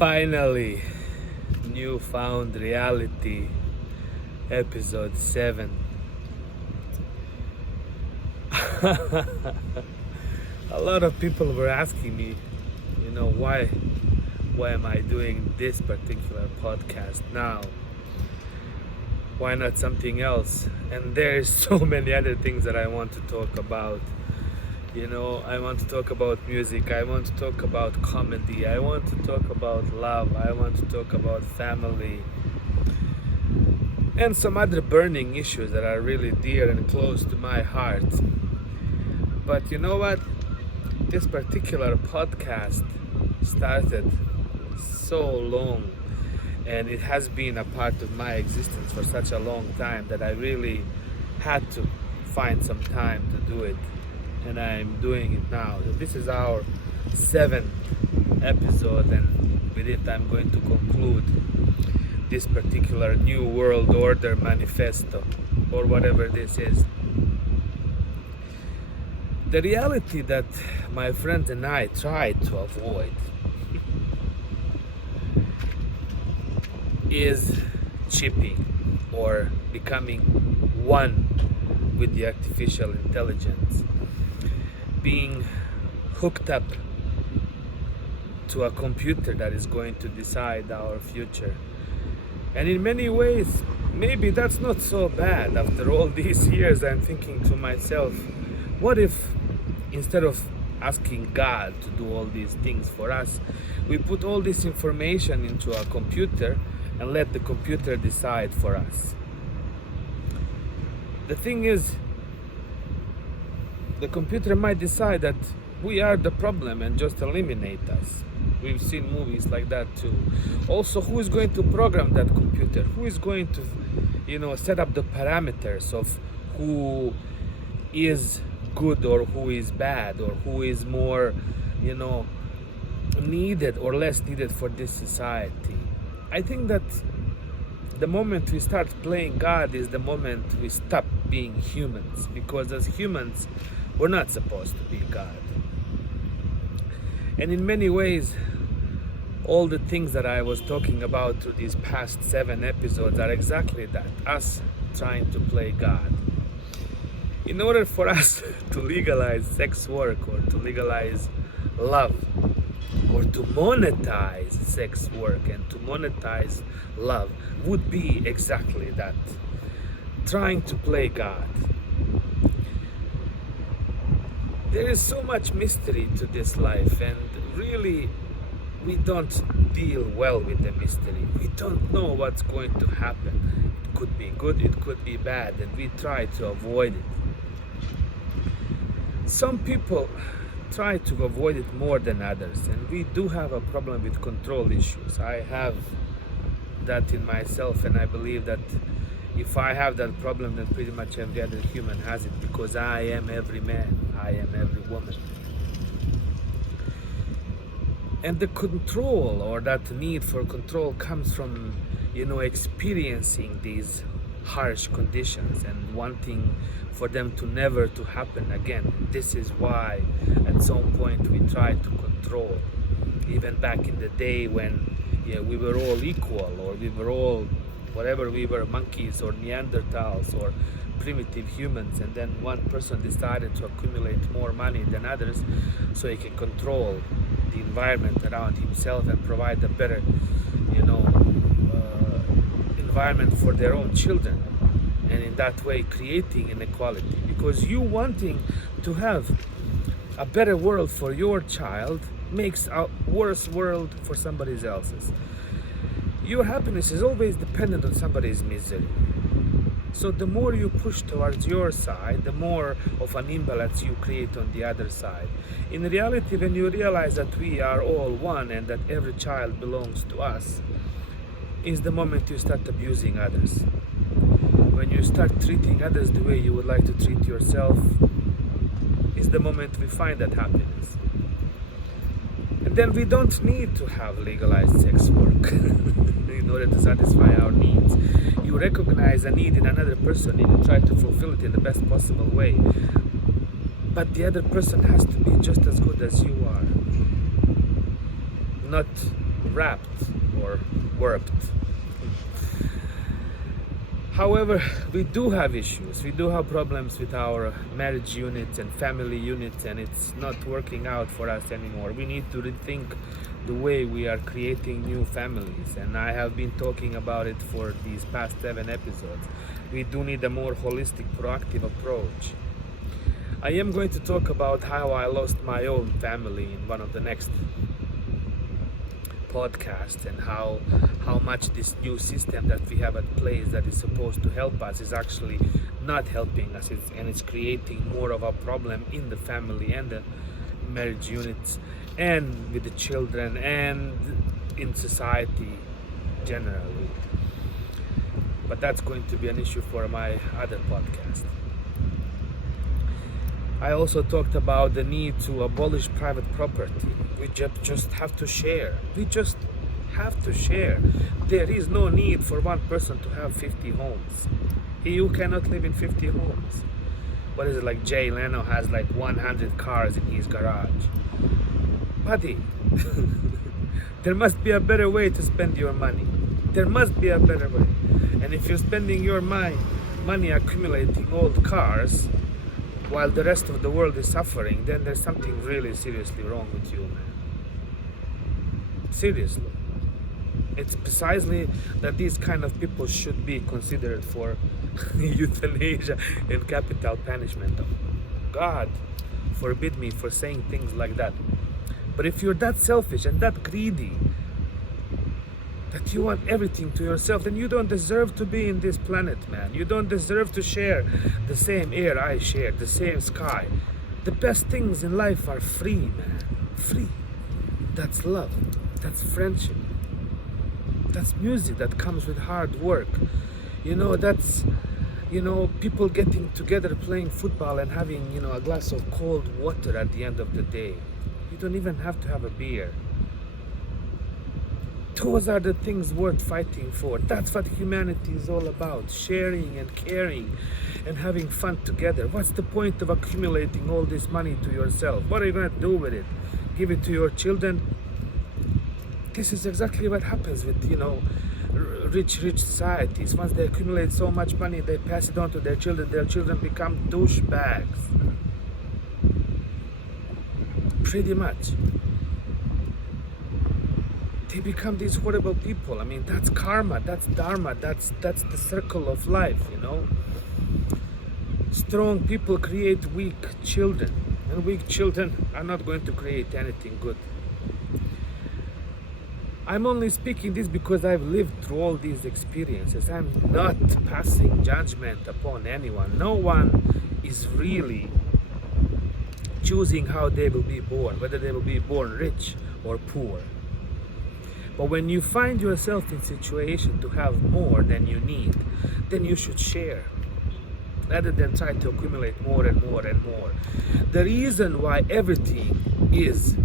Finally, NewFoundReality, episode 7. A lot of people were asking me, why am I doing this particular podcast now? Why not something else? And there's so many other things that I want to talk about. I want to talk about music, I want to talk about comedy, I want to talk about love, I want to talk about family, and some other burning issues that are really dear and close to my heart. But you know what? This particular podcast started so long, and it has been a part of my existence for such a long time that I really had to find some time to do it. And I'm doing it now. This is our 7th episode, and with it I'm going to conclude this particular New World Order manifesto, or whatever this is. The reality that my friends and I tried to avoid is chipping or becoming one with the artificial intelligence, being hooked up to a computer that is going to decide our future. And in many ways, maybe that's not so bad. After all these years, I'm thinking to myself, what if instead of asking God to do all these things for us, we put all this information into a computer and let the computer decide for us? The thing is, the computer might decide that we are the problem and just eliminate us. We've seen movies like that too. Also, who is going to program that computer? Who is going to, set up the parameters of who is good or who is bad, or who is more, needed or less needed for this society? I think that the moment we start playing God is the moment we stop being humans, because as humans, we're not supposed to be God. And in many ways, all the things that I was talking about through these past 7 episodes are exactly that, us trying to play God. In order for us to legalize sex work, or to legalize love, or to monetize sex work and to monetize love, would be exactly that, trying to play God. There is so much mystery to this life, and really we don't deal well with the mystery. We don't know what's going to happen. It could be good, it could be bad, and we try to avoid it. Some people try to avoid it more than others, and we do have a problem with control issues. I have that in myself, and I believe that if I have that problem, then pretty much every other human has it, because I am every man, I am every woman. And the control, or that need for control, comes from, experiencing these harsh conditions and wanting for them to never to happen again. This is why at some point we tried to control. Even back in the day when we were all equal, or we were all whatever we were, monkeys or Neanderthals or primitive humans, and then one person decided to accumulate more money than others so he can control the environment around himself and provide a better environment for their own children, and in that way creating inequality, because you wanting to have a better world for your child makes a worse world for somebody else's. Your happiness is always dependent on somebody's misery. So the more you push towards your side, the more of an imbalance you create on the other side. In reality, when you realize that we are all one and that every child belongs to us, is the moment you start abusing others. When you start treating others the way you would like to treat yourself, is the moment we find that happiness. And then we don't need to have legalized sex work in order to satisfy our needs. You recognize a need in another person and you try to fulfill it in the best possible way. But the other person has to be just as good as you are. Not wrapped or warped. However, we do have issues. We do have problems with our marriage units and family units, and it's not working out for us anymore. We need to rethink the way we are creating new families, and I have been talking about it for these past 7 episodes. We do need a more holistic, proactive approach. I am going to talk about how I lost my own family in one of the next podcast, and how much this new system that we have at place that is supposed to help us is actually not helping us, and it's creating more of a problem in the family and the marriage units and with the children and in society generally. But that's going to be an issue for my other podcast. I also talked about the need to abolish private property. We just have to share. We just have to share. There is no need for one person to have 50 homes. You cannot live in 50 homes. What is it, like Jay Leno has like 100 cars in his garage? Buddy, there must be a better way to spend your money. There must be a better way. And if you're spending your money accumulating old cars, while the rest of the world is suffering, then there's something really seriously wrong with you, man. Seriously. It's precisely that these kind of people should be considered for euthanasia and capital punishment. God forbid me for saying things like that. But if you're that selfish and that greedy, that you want everything to yourself, then you don't deserve to be in this planet, man. You don't deserve to share the same air I share, the same sky. The best things in life are free, man. Free. That's love. That's friendship. That's music that comes with hard work. That's people getting together playing football and having, a glass of cold water at the end of the day. You don't even have to have a beer. Those are the things worth fighting for. That's what humanity is all about. Sharing and caring and having fun together. What's the point of accumulating all this money to yourself? What are you going to do with it? Give it to your children? This is exactly what happens with, rich societies. Once they accumulate so much money, they pass it on to their children. Their children become douchebags. Pretty much. They become these horrible people. I mean, that's karma, that's dharma, that's the circle of life, Strong people create weak children, and weak children are not going to create anything good. I'm only speaking this because I've lived through all these experiences. I'm not passing judgment upon anyone. No one is really choosing how they will be born, whether they will be born rich or poor. But when you find yourself in situation to have more than you need, then you should share, rather than try to accumulate more and more and more. The reason why everything is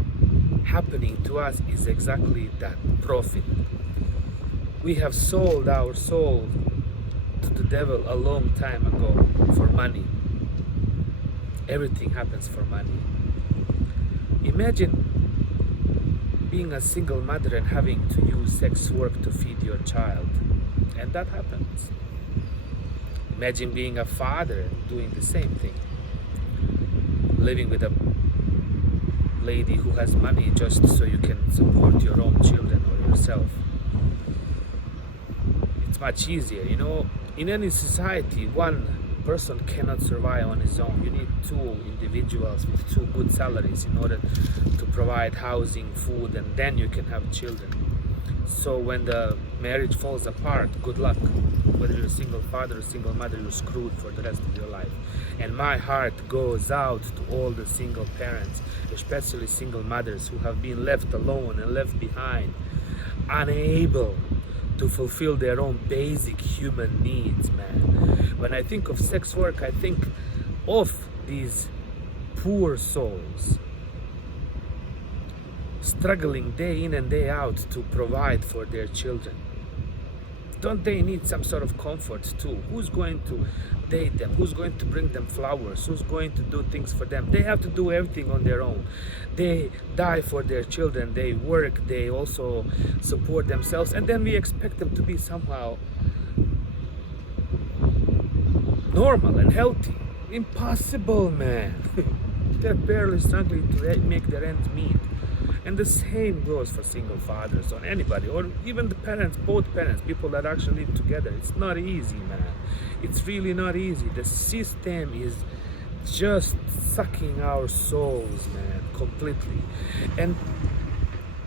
happening to us is exactly that: profit. We have sold our soul to the devil a long time ago for money. Everything happens for money. Imagine being a single mother and having to use sex work to feed your child, and that happens. Imagine being a father and doing the same thing, living with a lady who has money just so you can support your own children or yourself. It's much easier, in any society one person cannot survive on his own. You need 2 individuals with 2 good salaries in order to provide housing, food, and then you can have children. So when the marriage falls apart, good luck. Whether you're a single father or single mother, you're screwed for the rest of your life. And my heart goes out to all the single parents, especially single mothers who have been left alone and left behind, unable to fulfill their own basic human needs, man. When I think of sex work, I think of these poor souls struggling day in and day out to provide for their children. Don't they need some sort of comfort too? Who's going to date them? Who's going to bring them flowers? Who's going to do things for them? They have to do everything on their own. They die for their children, they work, they also support themselves, and then we expect them to be somehow normal and healthy. Impossible, man. They're barely struggling to make their ends meet. And the same goes for single fathers or anybody, or even the parents, both parents, people that actually live together. It's not easy, man. It's really not easy. The system is just sucking our souls, man, completely. And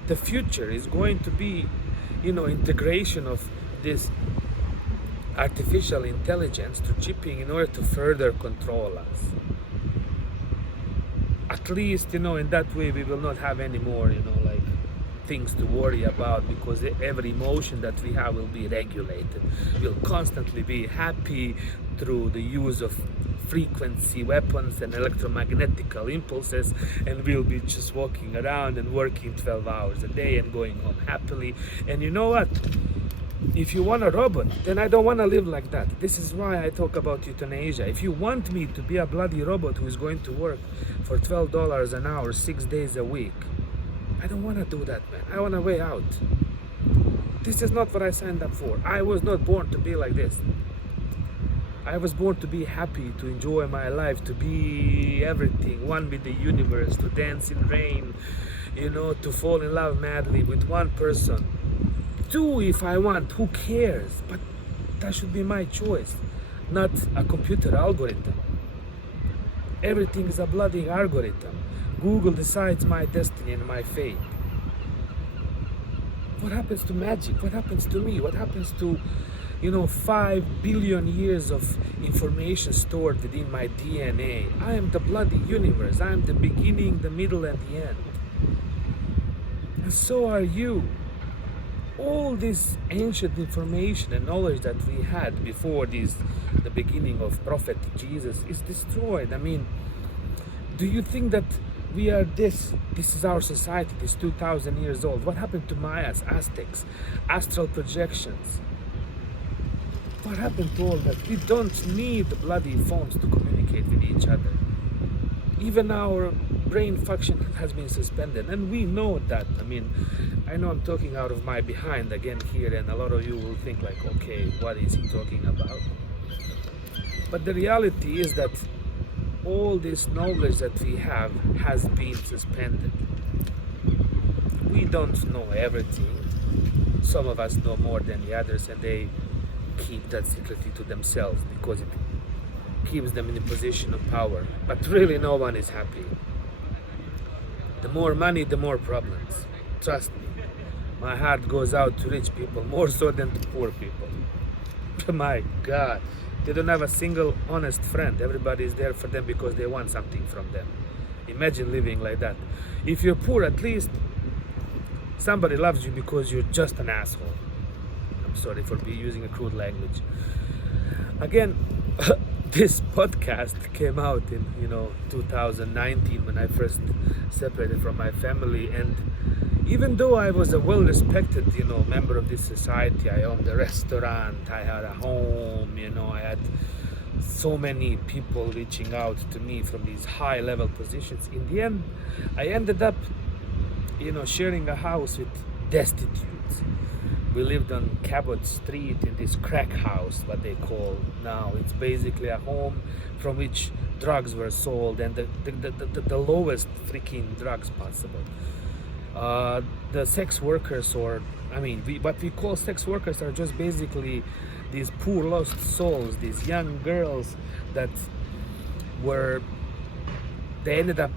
the future is going to be, integration of this artificial intelligence to chipping in order to further control us. At least, in that way we will not have any more, like things to worry about, because every emotion that we have will be regulated. We'll constantly be happy through the use of frequency weapons and electromagnetical impulses, and we'll be just walking around and working 12 hours a day and going home happily. And you know what? If you want a robot, then I don't want to live like that. This is why I talk about euthanasia. If you want me to be a bloody robot who is going to work for $12 an hour, 6 days a week, I don't want to do that, man. I want a way out. This is not what I signed up for. I was not born to be like this. I was born to be happy, to enjoy my life, to be everything, one with the universe, to dance in rain, to fall in love madly with one person. Two if I want, who cares? But that should be my choice, not a computer algorithm. Everything is a bloody algorithm. Google decides my destiny and my fate. What happens to magic? What happens to me? What happens to 5 billion years of information stored within my DNA? I am the bloody universe. I am the beginning, the middle, and the end. And so are you. All this ancient information and knowledge that we had before the beginning of Prophet Jesus is destroyed. I mean, do you think that we are this is our society, this 2,000 years old? What happened to Mayas, Aztecs, astral projections? What happened to all that? We don't need the bloody phones to communicate with each other. Even our brain function has been suspended, and we know that. I mean, I know I'm talking out of my behind again here, and a lot of you will think like, okay, what is he talking about? But the reality is that all this knowledge that we have has been suspended. We don't know everything. Some of us know more than the others, and they keep that secretly to themselves because it keeps them in a position of power. But really no one is happy. The more money, the more problems. Trust me. My heart goes out to rich people more so than to poor people. My God. They don't have a single honest friend. Everybody is there for them because they want something from them. Imagine living like that. If you're poor, at least somebody loves you because you're just an asshole. I'm sorry for using a crude language. Again, this podcast came out in 2019 when I first separated from my family, and even though I was a well-respected member of this society, I owned a restaurant, I had a home, I had so many people reaching out to me from these high-level positions. In the end, I ended up sharing a house with destitutes. We lived on Cabot Street in this crack house, what they call now. It's basically a home from which drugs were sold, and the lowest freaking drugs possible. The sex workers, what we call sex workers, are just basically these poor lost souls, these young girls that they ended up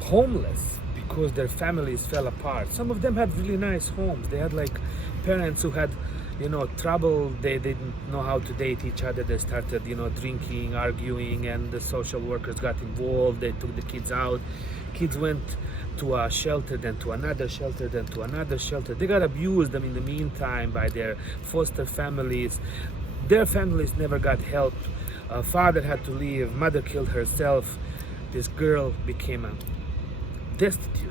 homeless because their families fell apart. Some of them had really nice homes. They had like parents who had trouble. They didn't know how to date each other. They started drinking, arguing, and the social workers got involved. They took the kids out. Kids went to a shelter, then to another shelter, then to another shelter. They got abused in the meantime by their foster families. Their families never got help. Father had to leave. Mother killed herself. This girl became a destitute.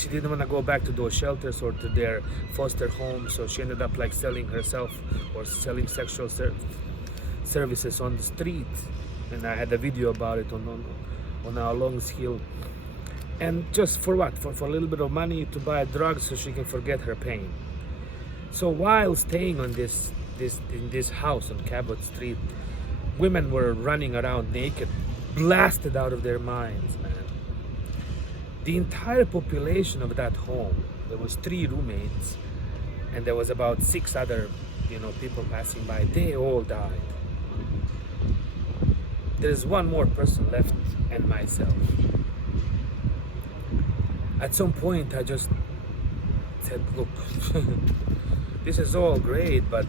she didn't want to go back to those shelters or to their foster homes, so she ended up like selling herself or selling sexual services on the street. And I had a video about it on our Longs Hill. And just for what? For a little bit of money to buy drugs so she can forget her pain. So while staying on in this house on Cabot Street, women were running around naked, blasted out of their minds, man. The entire population of that home, there was 3 roommates, and there was about 6 other, people passing by. They all died. There's one more person left, and myself. At some point, I just said, look, this is all great, but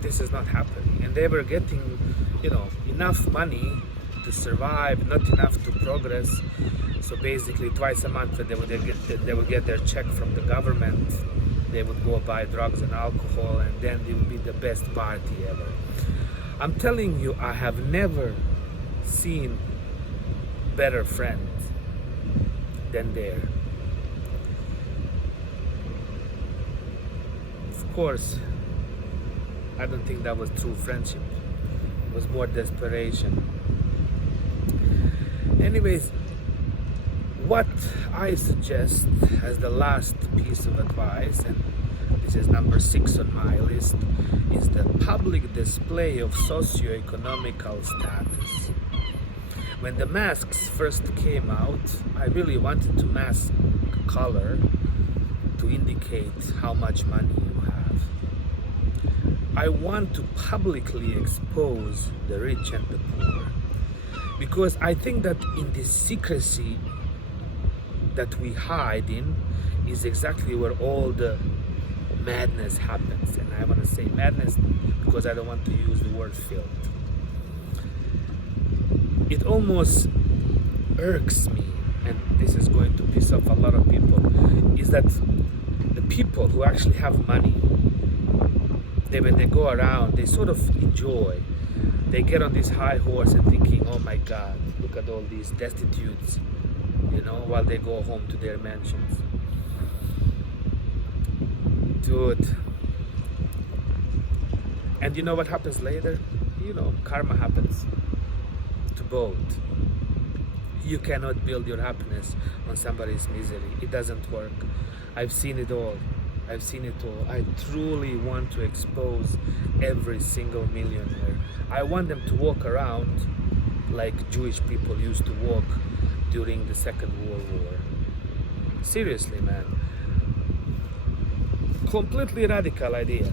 this is not happening. And they were getting, enough money to survive, not enough to progress. So basically, twice a month they would get their check from the government. They would go buy drugs and alcohol, and then it would be the best party ever. I'm telling you, I have never seen better friends than there. Of course, I don't think that was true friendship. It was more desperation. Anyways, what I suggest as the last piece of advice, and this is number 6 on my list, is the public display of socioeconomical status. When the masks first came out, I really wanted to mask color to indicate how much money you have. I want to publicly expose the rich and the poor, because I think that in this secrecy that we hide in is exactly where all the madness happens. And I want to say madness because I don't want to use the word filth. It almost irks me, and this is going to piss off a lot of people, is that the people who actually have money, when they go around, they sort of enjoy. They get on this high horse and thinking, oh my God, look at all these destitutes, while they go home to their mansions. Dude. And you know what happens later? Karma happens to both. You cannot build your happiness on somebody's misery. It doesn't work. I've seen it all. I truly want to expose every single millionaire. I want them to walk around like Jewish people used to walk during the Second World War. Seriously, man. Completely radical idea.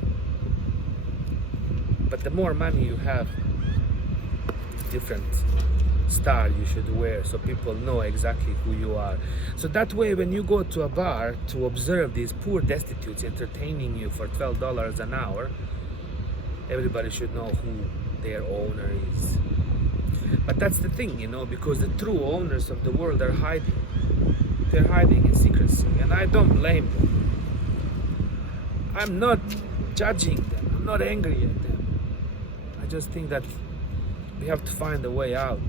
But the more money you have, different star you should wear, so people know exactly who you are. So that way, when you go to a bar to observe these poor destitutes entertaining you for $12 an hour, everybody should know who their owner is. But that's the thing, because the true owners of the world are hiding. They're hiding in secrecy, and I don't blame them. I'm not judging them. I'm not angry at them. I just think that we have to find a way out.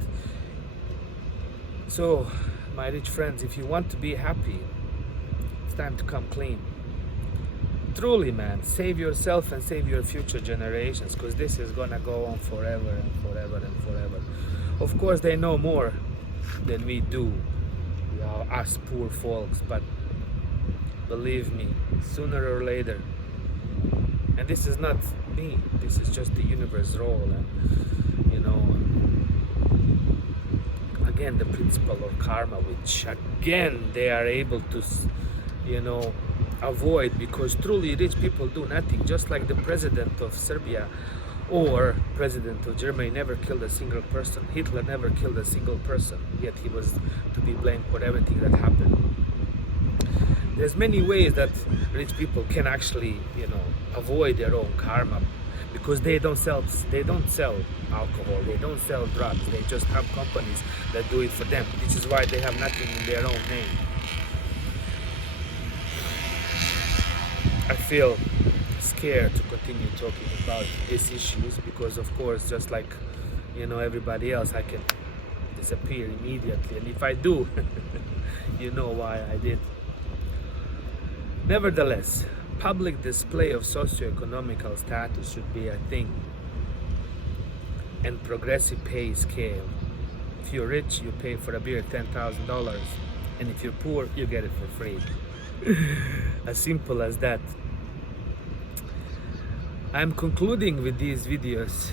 So, my rich friends, if you want to be happy, it's time to come clean. Truly, man, save yourself and save your future generations, because this is gonna go on forever and forever and forever. Of course, they know more than we do, us poor folks, but believe me, sooner or later, and this is not me, this is just the universe role, and again, the principle of karma, which again they are able to avoid, because truly rich people do nothing. Just like the president of Serbia or president of Germany never killed a single person. Hitler never killed a single person, yet he was to be blamed for everything that happened. There's many ways that rich people can actually avoid their own karma, because they don't sell alcohol, they don't sell drugs, they just have companies that do it for them, which is why they have nothing in their own name. I feel scared to continue talking about these issues, because of course, just like everybody else, I can disappear immediately, and if I do, you know why I did. Nevertheless, public display of socioeconomical status should be a thing, and progressive pay scale. If you're rich, you pay for a beer $10,000, and if you're poor, you get it for free. As simple as that. I'm concluding with these videos,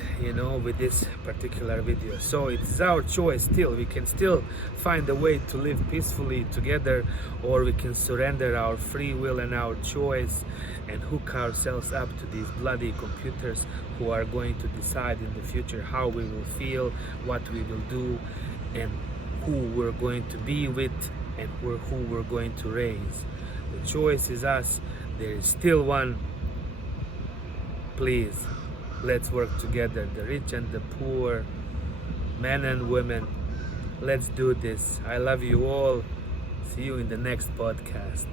with this particular video. So it's our choice still. We can still find a way to live peacefully together, or we can surrender our free will and our choice and hook ourselves up to these bloody computers who are going to decide in the future how we will feel, what we will do, and who we're going to be with, and who we're going to raise. The choice is us. There is still one. Please, let's work together, the rich and the poor, men and women. Let's do this. I love you all. See you in the next podcast.